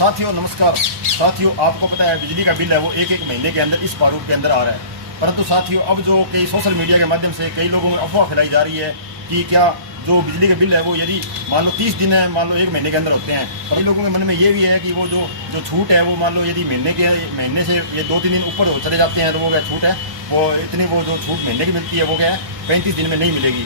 साथियों नमस्कार। साथियों आपको पता है बिजली का बिल है वो एक एक महीने के अंदर इस प्रारूप के अंदर आ रहा है। परंतु साथियों अब जो कई सोशल मीडिया के माध्यम से कई लोगों में अफवाह फैलाई जा रही है कि क्या जो बिजली का बिल है वो यदि मान लो 30 दिन है, मान लो एक महीने के अंदर होते हैं। पर कई लोगों के मन में ये भी है कि वो जो छूट है वो मान लो यदि महीने से ये 2-3 दिन ऊपर चले जाते हैं तो वो क्या छूट है वो इतनी वो जो छूट महीने की मिलती है वो क्या है 35 दिन में नहीं मिलेगी।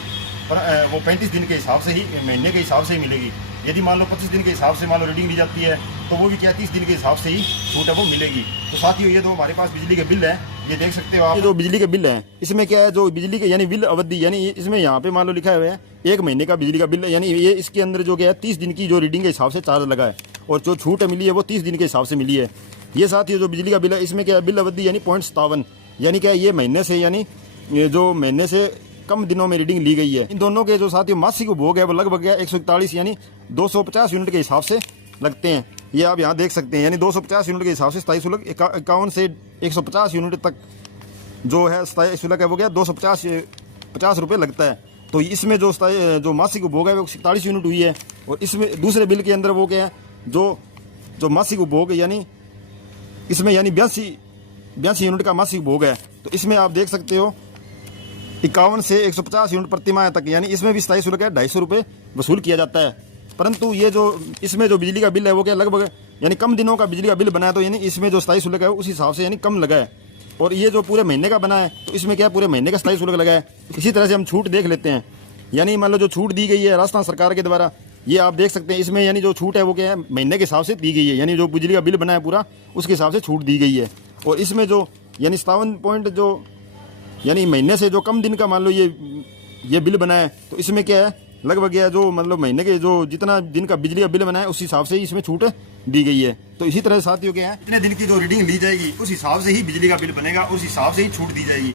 पर वो 35 दिन के हिसाब से ही महीने के हिसाब से ही मिलेगी। यदि मान लो 25 दिन के हिसाब से मान लो रीडिंग ली जाती है तो वो भी क्या 30 दिन के हिसाब से ही छूट है वो मिलेगी। तो साथियों ये जो हमारे पास बिजली के बिल है ये देख सकते हो आप, ये जो बिजली के बिल है इसमें क्या है जो बिजली के यानी बिल अवधि यानी इसमें यहाँ पे मान लो लिखा हुआ है एक महीने का बिजली का बिल यानी ये इसके अंदर जो क्या है 30 दिन की जो रीडिंग के हिसाब से चार्ज लगा है और जो छूट मिली है वो 30 दिन के हिसाब से मिली है। ये साथियों जो बिजली का बिल है इसमें क्या है बिल अवधि यानी 0.57 यानी क्या है ये महीने से यानी जो महीने से कम दिनों में रीडिंग ली गई है। इन दोनों के जो साथियों मासिक उपभोग है वो लगभग 141 यानी 250 यूनिट के हिसाब से लगते हैं। ये आप यहाँ देख सकते हैं यानी 250 यूनिट के हिसाब से स्थायी शुल्क 51 से 150 यूनिट तक जो है स्थायी शुल्क है वो क्या 250 रुपये लगता है। तो इसमें जो मासिक उपभोग है वो 47 यूनिट हुई है। और इसमें दूसरे बिल के अंदर वो क्या है जो मासिक उपभोग यानी इसमें यानी 82 यूनिट का मासिक उपभोग है। तो इसमें आप देख सकते हो 51 से 150 यूनिट प्रति माह तक यानी इसमें भी स्थायी शुल्क है 250 रुपये वसूल किया जाता है। परंतु ये जो इसमें जो बिजली का बिल है वो क्या लगभग यानी कम दिनों का बिजली का बिल बना है तो यानी इसमें जो स्थायी शुल्क है उस हिसाब से यानी कम लगा है। और ये जो पूरे महीने का बना है तो इसमें क्या पूरे महीने का स्थायी शुल्क लगा है। इसी तरह से हम छूट देख लेते हैं यानी मान लो जो छूट दी गई है राजस्थान सरकार के द्वारा ये आप देख सकते हैं। इसमें यानी जो छूट है वो क्या है महीने के हिसाब से दी गई है यानी जो बिजली का बिल बना है पूरा उसके हिसाब से छूट दी गई है। और इसमें जो यानी 57 पॉइंट जो यानी महीने से जो कम दिन का मान लो ये बिल बना है तो इसमें क्या है लगभग यह जो मतलब महीने के जो जितना दिन का बिजली का बिल बना है उस हिसाब से ही इसमें छूट दी गई है। तो इसी तरह साथियों क्या है इतने दिन की जो रीडिंग ली जाएगी उस हिसाब से ही बिजली का बिल बनेगा, उस हिसाब से ही छूट दी जाएगी।